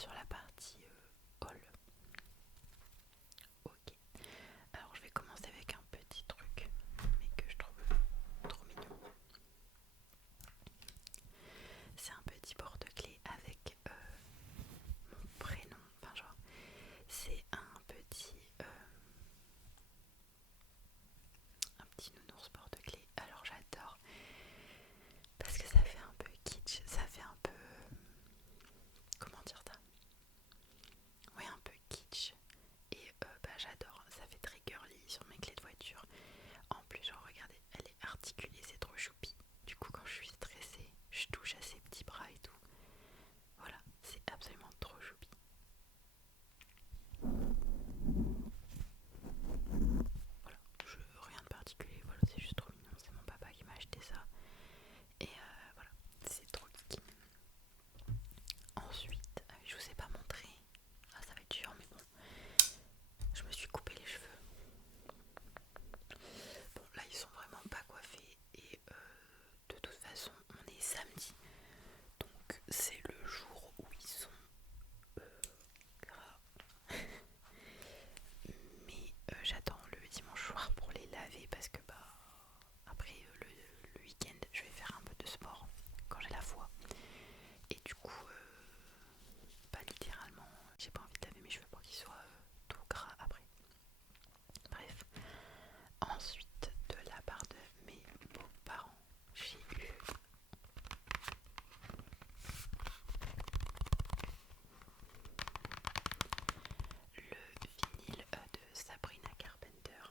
sur la partie haul. Ok. Alors je vais commencer avec un petit truc, mais que je trouve trop mignon. C'est un petit porte-clés avec mon prénom, enfin genre, c'est un petit nounours porte-clés. Alors j'adore parce que ça fait un peu kitsch, ça fait un peu, comment dire ça? Ouais, un peu kitsch. Et j'adore, ça fait très girly sur mes clés de voiture. En plus, genre regardez, elle est articulée, c'est trop choupi. Du coup, quand je suis stressée, je touche à ses petits bras et tout. Voilà, c'est absolument trop choupi. Voilà, rien de particulier, voilà, c'est juste trop mignon. C'est mon papa qui m'a acheté ça. Et voilà, c'est trop kiki. Ensuite, je vous ai pas montré. Ah, ça va être dur, mais bon. Je me suis coupé les cheveux. Bon, là, ils sont vraiment pas coiffés. Et de toute façon, on est samedi. Donc, c'est le jour où ils sont gras. Mais j'attends le dimanche soir pour les laver parce que après le week-end je vais faire un peu de sport quand j'ai la foi et du coup pas littéralement j'ai pas envie de laver mes cheveux pour qu'ils soient tout gras après. Bref, ensuite de la part de mes beaux-parents j'ai eu le vinyle de Sabrina Carpenter.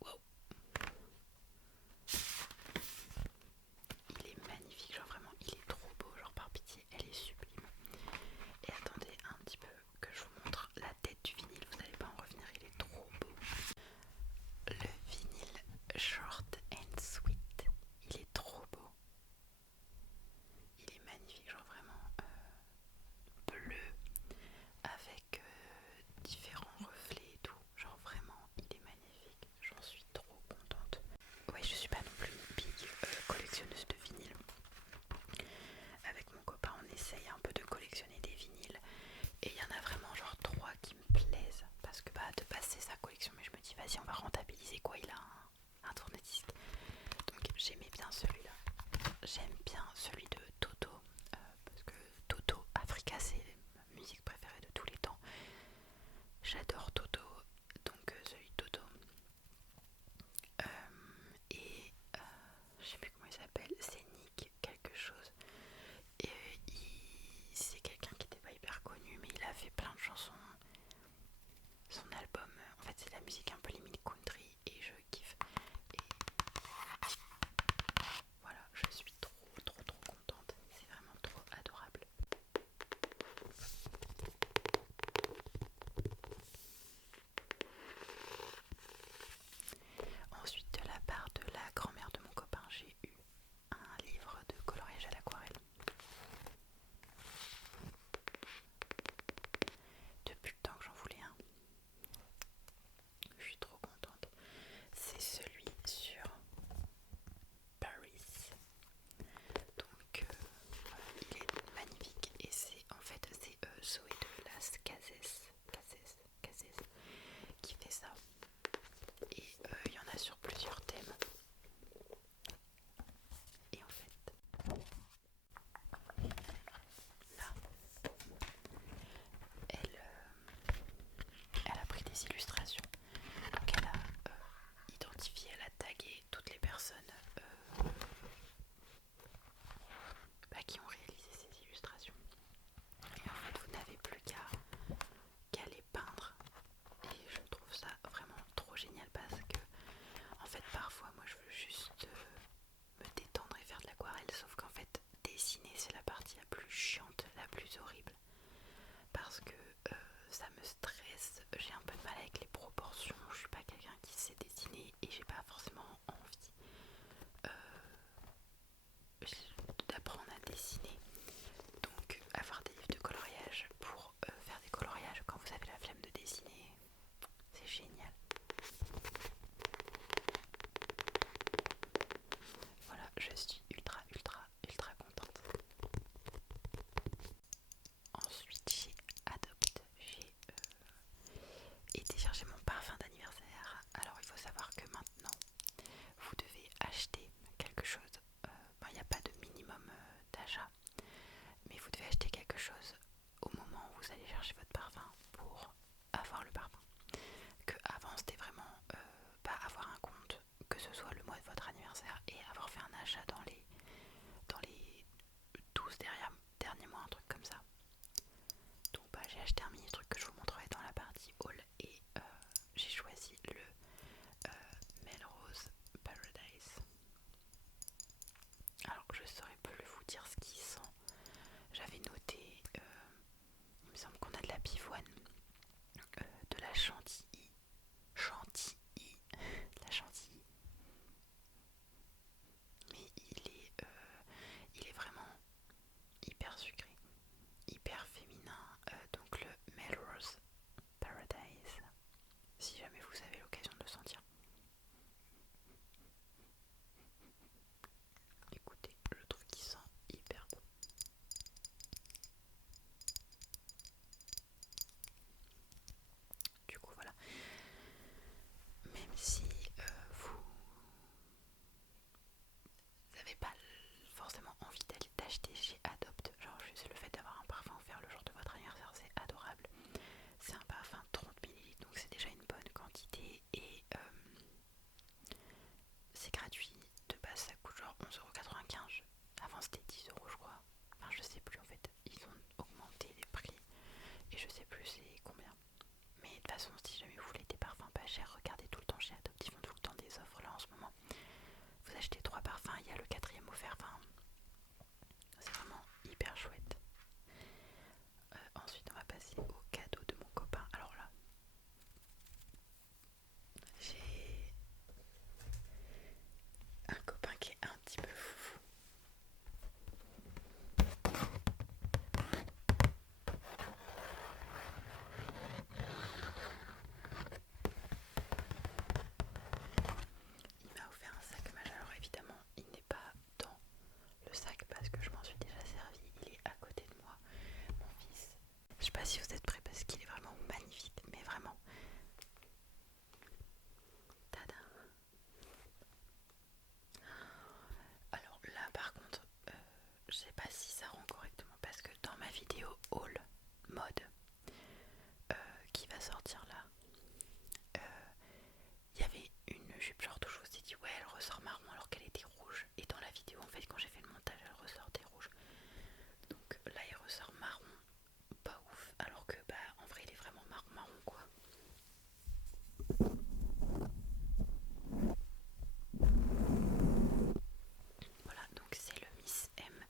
Wow. Il est magnifique, genre vraiment il est trop beau, genre par pitié elle est sublime. Et attendez un petit peu que je vous montre la tête du vinyle, vous n'allez pas en revenir, il est trop beau. Le vinyle Short and Sweet, il est trop beau. Il est magnifique, genre vraiment bleu avec différents reflets et tout. Genre vraiment il est magnifique, j'en suis trop contente. Ouais, je suis pas non plus une big collectionneuse de vinyle. Avec mon copain on essaye un peu de collectionner des vinyles. Et il y en a vraiment genre 3 qui me plaisent. Parce que de base c'est sa collection. Mais je me dis vas-y on va rentabiliser quoi. Il a un tourne-disque. Donc j'aimais bien celui-là. J'aime bien celui de Toto. Parce que Toto, Africa c'est ma musique préférée de tous les temps. J'adore Toto. Donc celui de Toto. Et je sais plus comment il s'appelle. C'est Nick quelque chose. Et c'est quelqu'un qui n'était pas hyper connu. Mais il a fait plein de chansons. Son album, en fait c'est de la musique un peu limite country et je kiffe. Et voilà, je suis trop contente. C'est vraiment trop adorable. Ensuite, de la part de la grand-mère de mon copain, j'ai eu un livre de coloriage à l'aquarelle. Depuis le temps que j'en voulais un. Je suis trop contente. C'est celui sur Paris. Donc il est magnifique et c'est Zoé de Las Cases qui fait ça. Et il y en a sur plusieurs thèmes. Et en fait, là, elle a pris des illustrations. Donc elle a identifié, elle a tagué toutes les personnes qui ont réalisé ces illustrations. Et en fait, vous n'avez plus qu'à les peindre. Et je trouve ça vraiment trop génial parce que, en fait, parfois, moi, je veux juste me détendre et faire de l'aquarelle. Sauf qu'en fait, dessiner, c'est la partie la plus chiante, la plus horrible. Parce que ça me stresse, j'ai un peu de mal avec les proportions. Je suis pas quelqu'un qui sait dessiner et j'ai pas forcément envie d'apprendre à dessiner. Donc avoir des livres de coloriage pour faire des coloriages quand vous avez la flemme de dessiner, c'est génial. Voilà, je suis ultra chose au moment où vous allez chercher votre parfum pour avoir le parfum. Que avant c'était vraiment avoir un compte, que ce soit le mois de votre anniversaire et avoir fait un achat dans les 12 derniers mois, un truc comme ça. Donc j'ai acheté un mini truc que je vous montrerai dans la partie haul et j'ai choisi le Melrose Paradise. Alors je saurais plus vous dire ce qu'il sent. J'avais noté, il me semble qu'on a de la pivoine, de la chantilly, de la chantilly. Mais il est vraiment hyper sucré, hyper féminin. Donc le Melrose Paradise, si jamais vous avez l'occasion de le sentir. Écoutez, je trouve qu'il sent hyper bon. Du coup voilà, même si vous n'avez pas forcément envie d'acheter chez Adopt, genre juste le fait d'avoir un parfum offert le jour de votre anniversaire, c'est adorable. C'est un parfum 30 ml, donc c'est déjà une bonne quantité et c'est gratuit. De base ça coûte genre 11,95€. Avant c'était 10€ je crois. Enfin je sais plus en fait, ils ont augmenté les prix et je sais plus c'est combien. Mais de toute façon si jamais vous voulez des parfums pas chers, regardez tout le temps chez Adopt, ils font tout le temps des offres là en ce moment. Vous achetez 3 parfums, il y a le 4e offert, enfin c'est vraiment hyper chouette. Ensuite on va passer au cadeau de mon copain. Alors là, j'ai un copain qui est un petit peu foufou. Il m'a offert un sac Mage. Alors évidemment il n'est pas dans le sac parce que je m'en suis déjà servi. Il est à côté de moi, mon fils. Je sais pas si vous êtes prêts parce qu'il est vraiment magnifique, mais vraiment. Tada. Alors là par contre, je sais pas si ça rend correctement parce que dans ma vidéo haul mode qui va sortir là, il y avait une jupe genre où je vous ai dit ouais elle ressort marron alors qu'elle était rouge, et dans la vidéo en fait quand j'ai fait le montage elle ressortait rouge. Donc là il ressort marron, pas ouf, alors que en vrai il est vraiment marron quoi. Voilà, donc c'est le Miss M.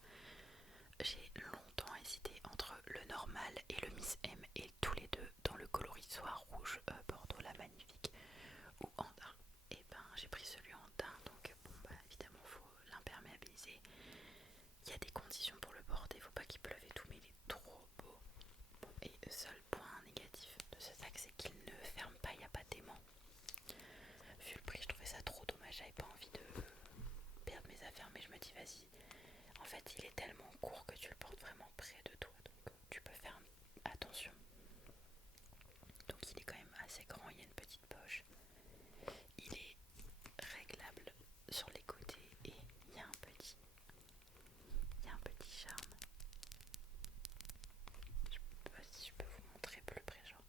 J'ai longtemps hésité entre le normal et le Miss M, et tous les deux dans le coloris soit rouge bordeaux là magnifique ou en daim. Et j'ai pris celui en daim, donc bon évidemment faut l'imperméabiliser. Il y a des conditions pour le porter, faut pas qu'il pleuve et tout, mais il est trop beau. Bon, et le seul point négatif de ce sac c'est qu'il ne ferme pas, il n'y a pas d'aimant. Vu le prix je trouvais ça trop dommage, j'avais pas envie de perdre mes affaires, mais je me dis vas-y. En fait il est tellement court que tu le portes vraiment près de toi, donc tu peux faire attention. Donc il est quand même assez grand, il y a une petite poche. Il est réglable sur les côtés et il y a un petit charme. Je sais pas si je peux vous montrer plus près genre.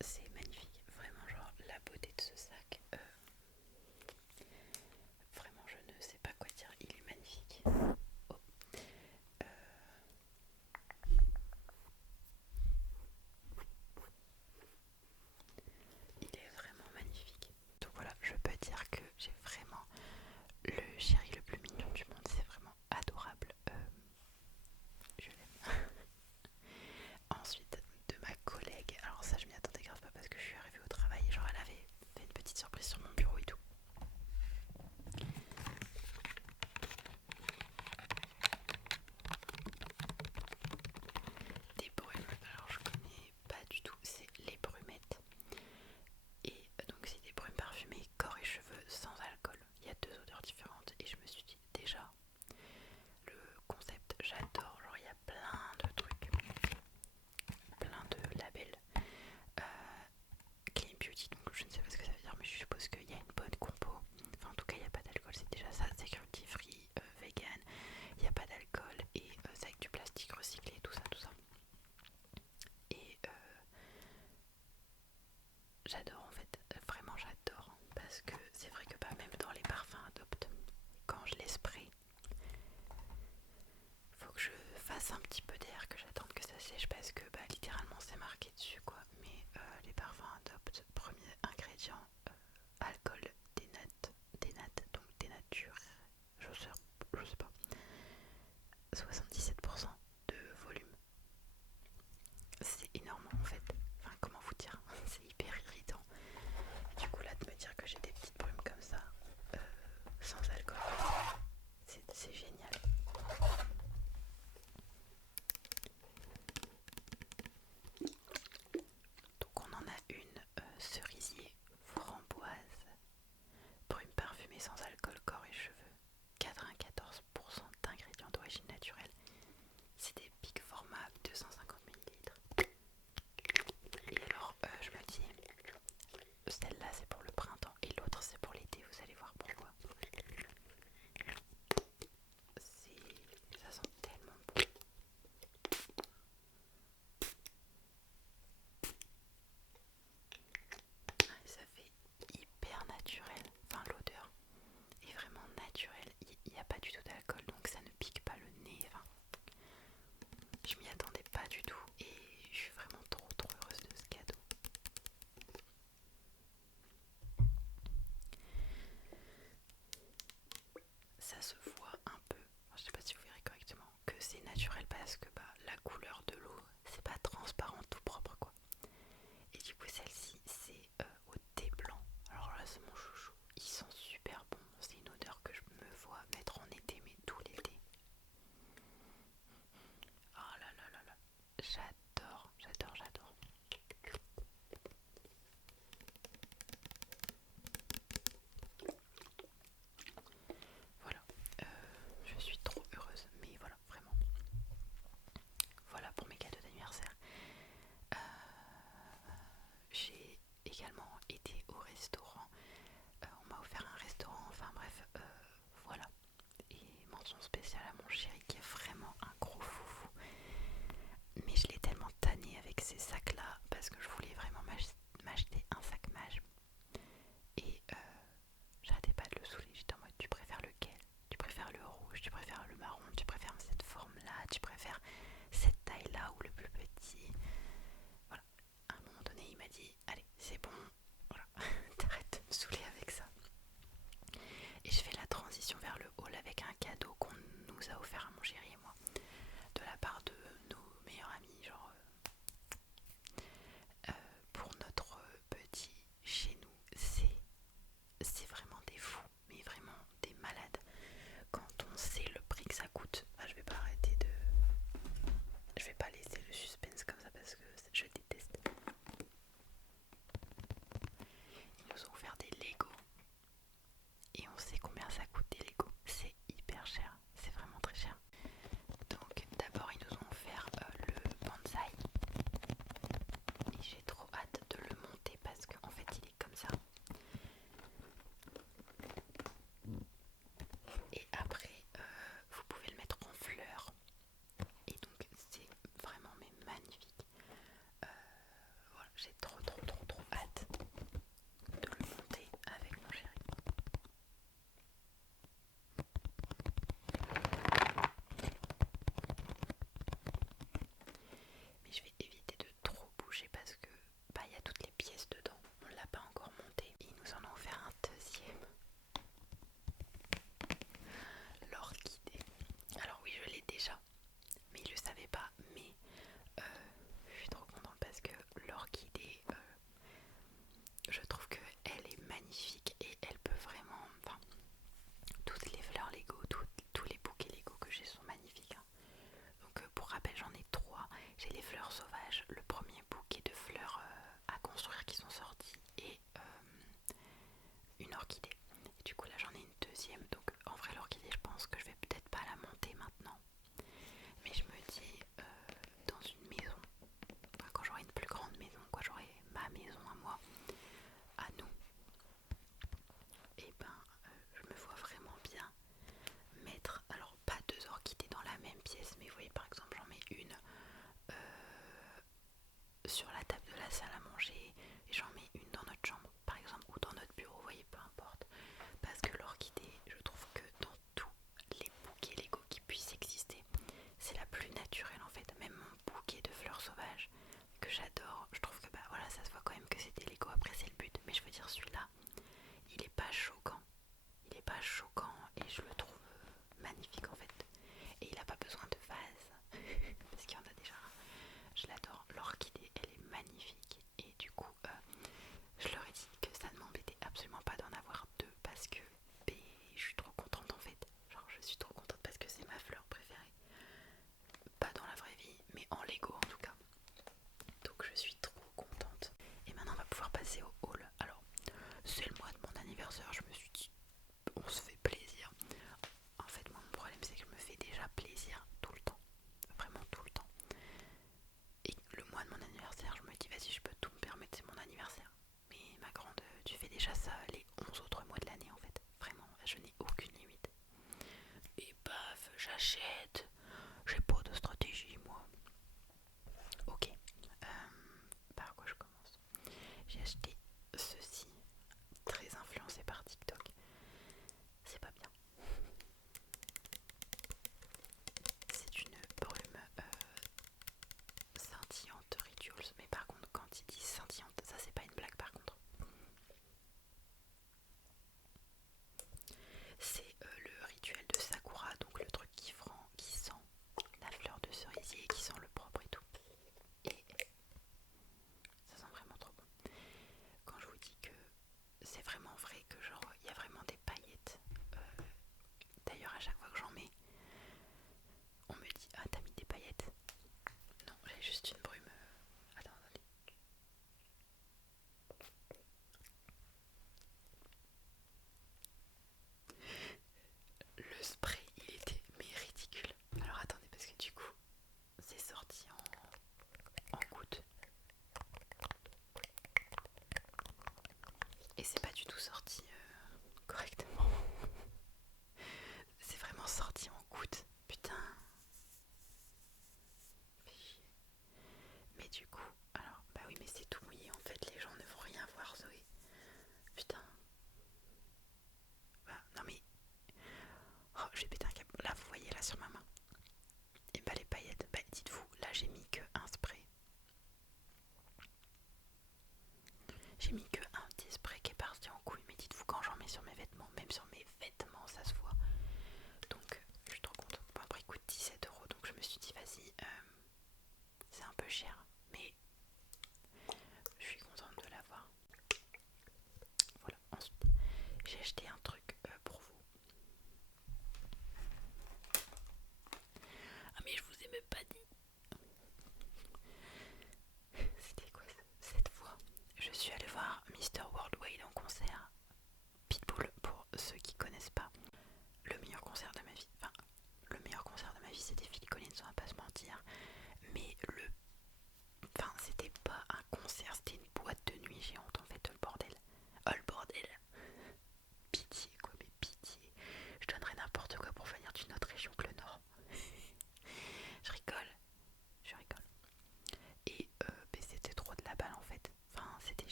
C'est magnifique, vraiment genre la beauté de ce sac. Vraiment je ne sais pas quoi dire, il est magnifique. Oh.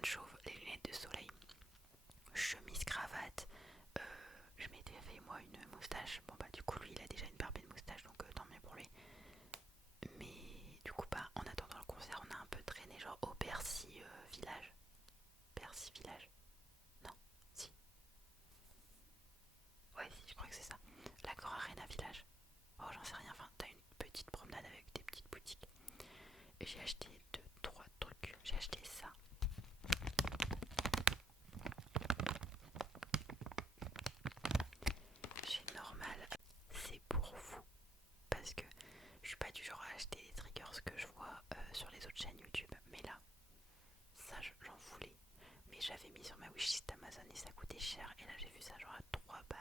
crâne chauve, les lunettes de soleil, chemise cravate. Je m'étais fait moi une moustache. Bon bah du coup lui il a déjà une barbe et une moustache, donc tant mieux pour lui. Mais du coup bah en attendant le concert on a un peu traîné genre au Bercy Village. Bercy Village. Non, si. Ouais si je crois que c'est ça. L'Accor Arena Village. Oh j'en sais rien, enfin t'as une petite promenade avec des petites boutiques. Et j'ai acheté 2-3 trucs. J'ai acheté ça. Chez Normal, c'est pour vous. Parce que je suis pas du genre à acheter des triggers que je vois sur les autres chaînes YouTube. Mais là, ça j'en voulais. Mais j'avais mis sur ma wishlist Amazon et ça coûtait cher. Et là j'ai vu ça genre à 3 balles.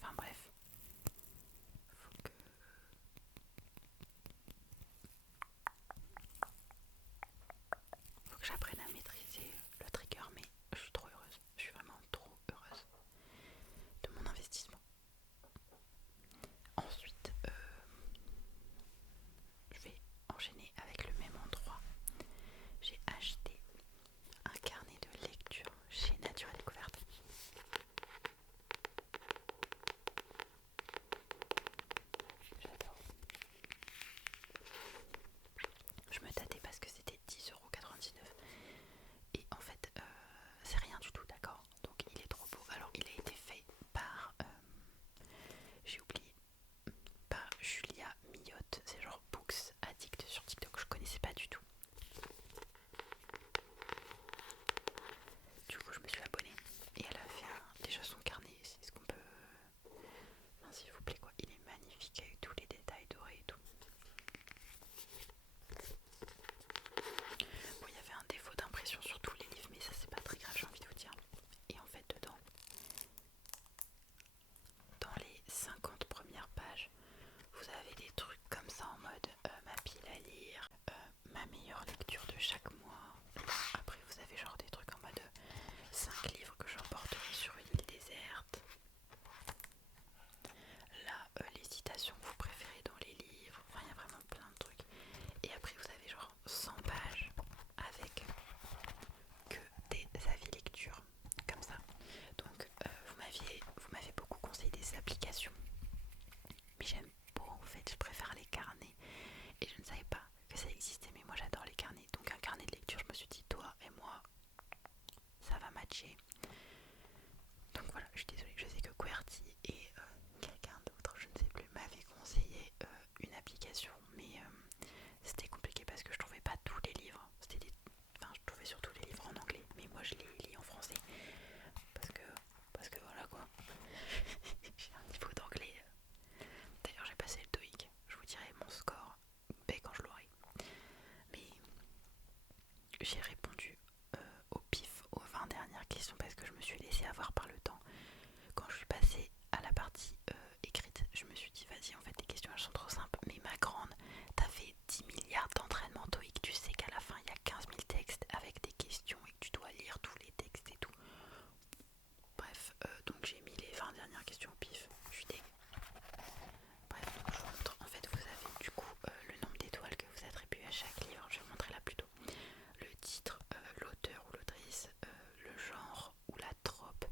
Enfin bref. Faut que j'apprenne à maîtriser le trigger. Mais je suis trop heureuse. Je suis vraiment trop heureuse de mon investissement. Ensuite, je vais enchaîner avec le même endroit. J'ai acheté un carnet de lecture chez Nature et Découverte. J'adore. Je me tâtais parce que c'était 10,99 €. Et en fait, c'est rien du tout, d'accord? Donc il est trop beau. Alors il a été fait par, j'ai oublié, par Julia Millotte. C'est genre Books Addict sur TikTok. Je connaissais pas du tout. Du coup je me suis abonnée. Et elle a fait déjà son carnet. C'est ce qu'on peut... Enfin, s'il vous plaît quoi. Il est magnifique avec tous les détails dorés et tout. Bon, il y avait un défaut d'impression sur tous les livres, mais ça c'est pas très grave, j'ai envie de vous dire. Et en fait dedans, dans les 50 premières pages, vous avez des trucs comme ça en mode ma pile à lire, ma meilleure lecture de chaque mois. Après vous avez genre des trucs en mode 5 livres que j'emporterai sur une île déserte. Là, les citations que vous préférez dans les livres. Enfin il y a vraiment plein de trucs. Et après vous avez genre 100 pages avec que des avis lecture comme ça. Donc vous m'avez beaucoup conseillé des applications, mais j'aime pas en fait, je préfère les carnets et je ne savais pas que ça existait, mais moi j'adore les carnets. Donc un carnet de lecture, je me suis dit toi et moi ça va matcher. Donc voilà, je suis désolée, je sais que QWERTY et quelqu'un d'autre, je ne sais plus, m'avait conseillé une application, mais c'était compliqué parce que je trouvais pas tous les livres. Enfin, je trouvais surtout les livres en anglais, mais moi je les lis en français parce que voilà quoi. J'ai un niveau d'anglais. D'ailleurs, j'ai passé le TOEIC. Je vous dirai mon score quand je l'aurai. Mais j'ai répondu au pif aux 20 dernières questions parce que je me suis laissée avoir par le temps. Quand je suis passée à la partie écrite, je me suis dit vas-y, en fait les questions elles sont trop simples. Mais ma grande, t'as fait 10 milliards d'entraînements TOEIC, tu sais qu'à la fin il y a 15 000 textes avec des questions et que tu dois lire tous les textes et tout. Bref, donc j'ai mis les 20 dernières questions au pif. Je suis dégueu. Bref, donc je vous montre. En fait, vous avez du coup le nombre d'étoiles que vous attribuez à chaque livre. Je vais vous montrer là plutôt. Le titre, l'auteur ou l'autrice, le genre ou la trope,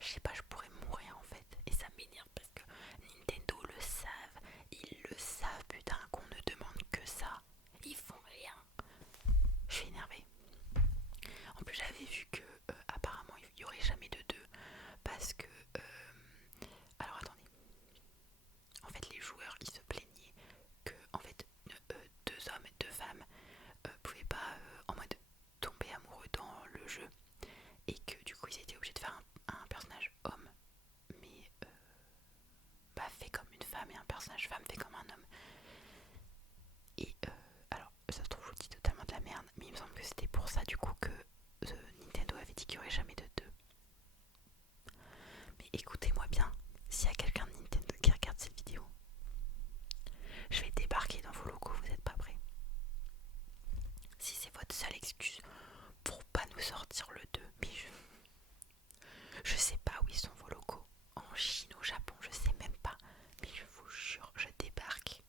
je sais pas, je pourrais mourir en fait. Et ça m'énerve parce que Nintendo le savent, ils le savent, putain, qu'on ne demande que ça. Ils font rien. Je suis énervée. En plus, j'avais vu que apparemment il y aurait jamais de deux parce que alors attendez. En fait, les joueurs ils se plaignaient que en fait deux hommes et deux femmes pouvaient pas en mode tomber amoureux dans le jeu et que du coup ils étaient obligés de faire un personnage homme mais pas fait comme une femme et un personnage femme fait comme un homme. Et alors ça se trouve je vous dis totalement de la merde mais il me semble que c'était pour ça du coup que Nintendo avait dit qu'il n'y aurait jamais de deux. Mais écoutez-moi bien, s'il y a quelqu'un de Nintendo qui regarde cette vidéo, je vais débarquer dans vos locaux, vous n'êtes pas prêts. Si c'est votre seule excuse pour pas nous sortir le 2, mais je sais pas où ils sont vos locaux. En Chine, au Japon, je sais même pas. Mais je vous jure, je débarque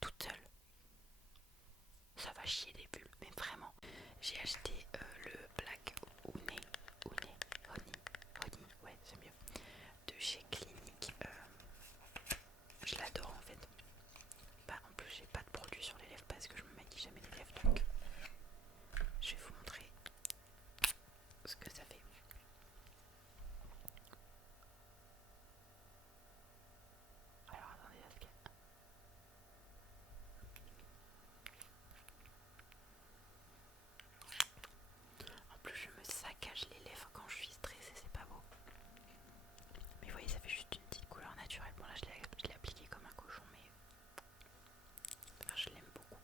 toute seule. Ça va chier des bulles, mais vraiment. J'ai acheté le Black Honey, ouais c'est mieux, de chez Clinique. Je l'adore en fait. Bah en plus j'ai pas de produit sur les lèvres parce que je me maquille jamais les lèvres donc je vais vous montrer ce que ça fait. Alors attendez, là, en plus je me saccage les lèvres quand je suis stressée, c'est pas beau. Mais vous voyez, ça fait juste une petite couleur naturelle. Bon là je l'ai appliqué comme un cochon mais enfin, je l'aime beaucoup.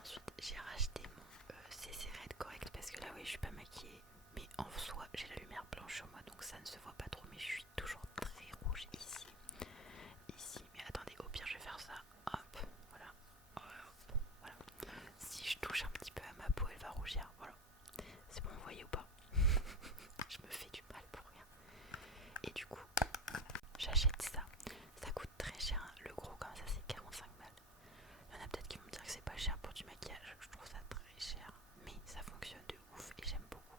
Ensuite j'ai racheté mon CC Red Correct parce que là oui je suis pas maquillée. Mais en soi j'ai la lumière blanche sur moi donc ça ne se voit pas trop mais je suis toujours très rouge ici. Mais attendez, au pire je vais faire ça. Hop, voilà. Hop, voilà. Si je touche un petit peu à ma peau elle va rougir. Voilà. C'est bon, vous voyez ou pas? Je me fais du mal pour rien. Et du coup, j'achète ça. Ça coûte très cher. Le gros comme ça, c'est 45 balles. Il y en a peut-être qui vont me dire que c'est pas cher pour du maquillage. Je trouve ça très cher. Mais ça fonctionne de ouf et j'aime beaucoup.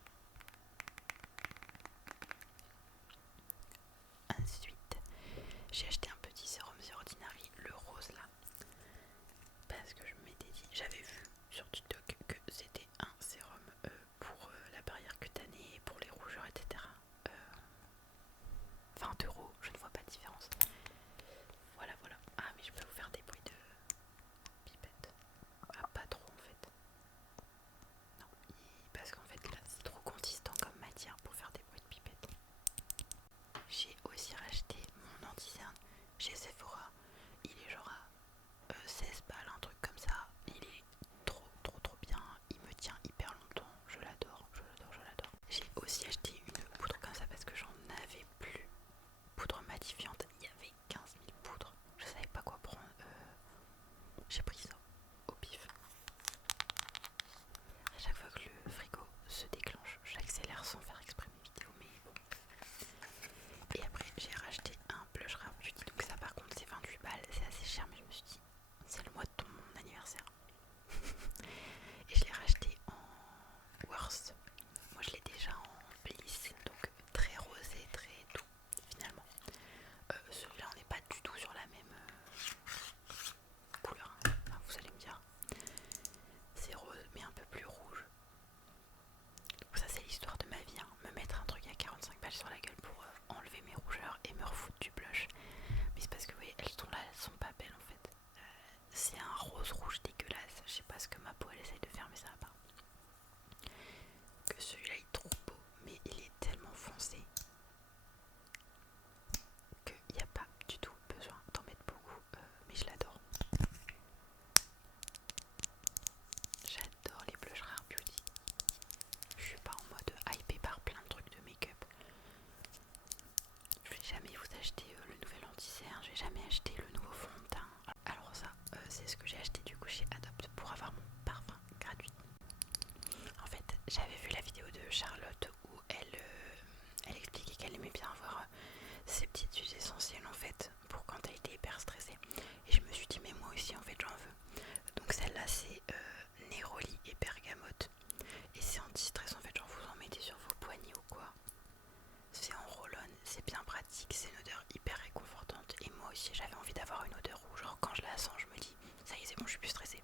si j'avais envie d'avoir une odeur où genre quand je la sens je me dis ça y est c'est bon je suis plus stressée.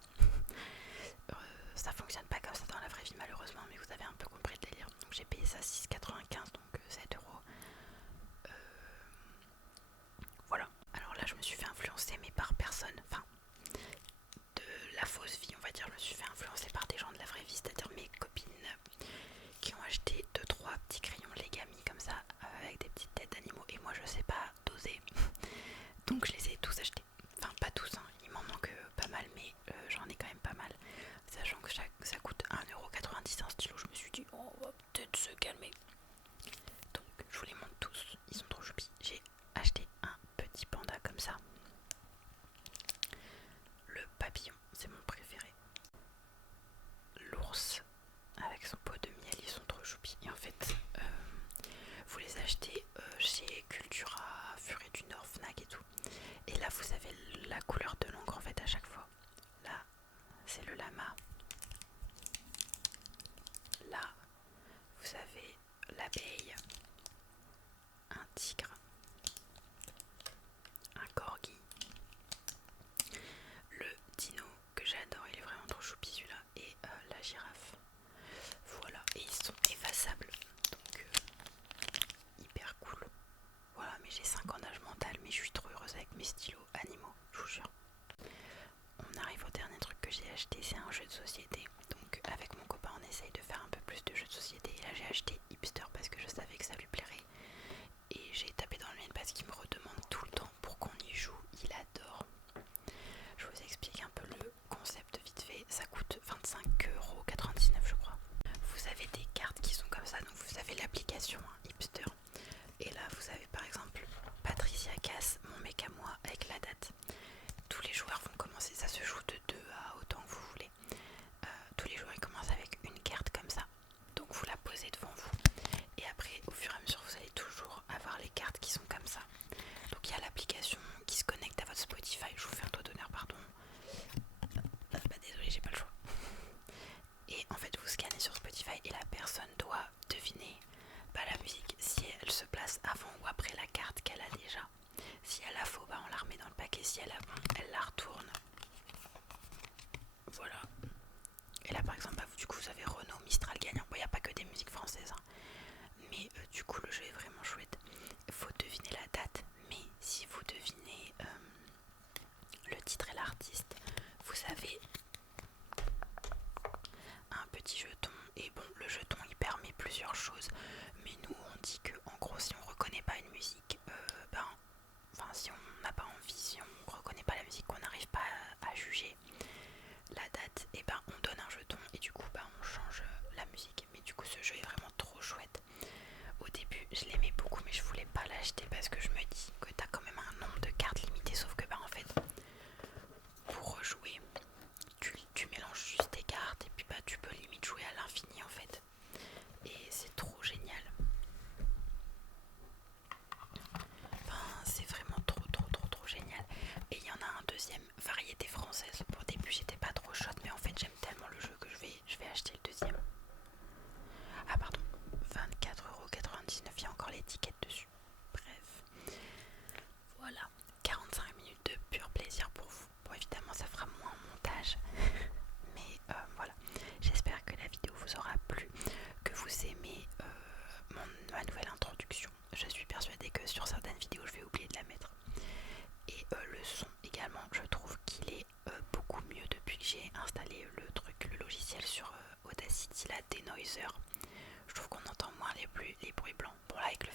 Ça fonctionne pas comme ça dans la vraie vie malheureusement, mais vous avez un peu compris le délire. Donc j'ai payé ça 6,95 donc 7 euros. Voilà. Alors là je me suis fait influencer mais par personne, enfin de la fausse vie on va dire. Je me suis fait influencer par des gens de la vraie vie, c'est-à-dire mes copines qui ont acheté 2-3 petits crayons Legami comme ça avec des petites têtes d'animaux et moi je sais pas doser. Donc je les ai tous achetés. Enfin pas tous, hein. Il m'en manque pas mal mais j'en ai quand même pas mal. Sachant que ça coûte 1,90€ un stylo, je me suis dit oh, on va peut-être se calmer. Donc je vous les montre tous, ils sont trop choupis. J'ai acheté un petit panda comme ça. Le papillon, c'est mon préféré. L'ours avec son pot de miel, ils sont trop choupis. Et en fait, vous les achetez chez Cultura, Furet du Nord, Fnac et tout. Et là, vous avez la couleur de l'encre en fait à chaque fois. Là, c'est le lama. Là, vous avez l'abeille, un tigre, un corgi, le dino que j'adore, il est vraiment trop choupi celui-là, et la girafe. Voilà, et ils sont effaçables, donc hyper cool. Voilà, mais j'ai 5 ans d'âge mental, mais je suis trop heureuse avec mes stylos animaux, je vous jure. On arrive au dernier truc que j'ai acheté, c'est un jeu de société. Donc avec mon copain on essaye de faire un peu plus de jeux de société. Et là j'ai acheté Hipster parce que je savais que ça lui plairait. Et j'ai tapé dans le mien parce qu'il me redemande tout le temps pour qu'on y joue, il adore. Je vous explique un peu le concept vite fait, ça coûte 25,99€ je crois. Vous avez des cartes qui sont comme ça, donc vous avez l'application Hipster. Et là vous avez par exemple Patricia Cass, mon mec à moi avec la date. Tous les joueurs vont commencer, ça se joue de 2 à autant que vous voulez. Tous les joueurs ils commencent avec une carte comme ça. Donc vous la posez devant vous. Et après au fur et à mesure vous allez toujours avoir les cartes qui sont comme ça. Donc il y a l'application qui se connecte à votre Spotify. Je vous fais un doigt d'honneur, pardon. Bah désolé, j'ai pas le choix. Et en fait vous scannez sur Spotify et la personne doit deviner la musique si elle se place avant ou après la carte qu'elle a déjà. Si elle a faux, on la remet dans le paquet. Si elle a bon, elle la retourne. Voilà. Et là par exemple, du coup vous avez Renault, Mistral gagnant. Bon, il n'y a pas que des musiques françaises, hein. Mais du coup le jeu est vraiment chouette. Il faut deviner la date. Mais si vous devinez le titre et l'artiste, vous avez un petit jeton. Et bon, le jeton il permet plusieurs choses. Mais nous on dit que en gros si on reconnaît pas une musique, si on n'a pas envie, si on reconnaît pas la musique, qu'on n'arrive pas à juger la date, et on donne un jeton et du coup on change la musique. Mais du coup ce jeu est vraiment trop chouette. Au début je l'aimais beaucoup mais je voulais pas l'acheter parce que je me dis que t'as quand même un nombre de cartes limité, sauf que en fait pour rejouer tu mélanges juste tes cartes et puis tu peux limite jouer à l'infini en fait. Et c'est trop génial. C'est vraiment trop génial. Et il y en a un deuxième, variété française. Pour début j'étais pas trop chaude, mais en fait j'aime tellement le jeu que je vais acheter le deuxième. Ah pardon, 24,99€, il y a encore l'étiquette dessus. Bref, voilà, 45 minutes de pur plaisir pour vous. Bon évidemment ça fera moins montage, mais voilà. J'espère que la vidéo vous aura plu, que vous aimez ma nouvelle introduction. Je suis persuadée que sur certaines vidéos je vais oublier de la mettre. Et le son également, je trouve qu'il est beaucoup mieux depuis que j'ai installé le logiciel sur Audacity, la Denoiser. Je trouve qu'on entend moins les bruits blancs. Bon là avec le